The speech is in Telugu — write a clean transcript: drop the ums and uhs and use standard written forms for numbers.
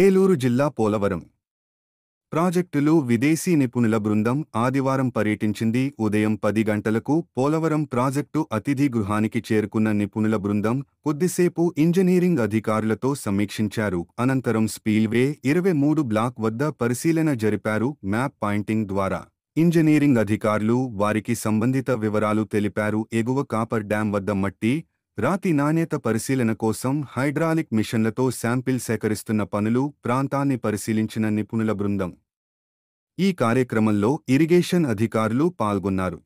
ఏలూరు జిల్లా పోలవరం ప్రాజెక్టులు విదేశీ నిపుణుల బృందం ఆదివారం పర్యటించింది. ఉదయం 10 గంటలకు పోలవరం ప్రాజెక్టు అతిథి గృహానికి చేరుకున్న నిపుణుల బృందం కొద్దిసేపు ఇంజనీరింగ్ అధికారులతో సమీక్షించారు. అనంతరం స్పిల్వే 23 బ్లాక్ వద్ద పరిశీలన జరిపారు. మ్యాప్ పాయింటింగ్ ద్వారా ఇంజనీరింగ్ అధికారులు వారికి సంబంధిత వివరాలు తెలిపారు. ఎగువ కాపర్ డ్యాం వద్ద మట్టి, రాతి నాణ్యత పరిశీలన కోసం హైడ్రాలిక్ మిషన్లతో శాంపిల్ సేకరిస్తున్న పనులు ప్రాంతాన్ని పరిశీలించిన నిపుణుల బృందం. ఈ కార్యక్రమంలో ఇరిగేషన్ అధికారులు పాల్గొన్నారు.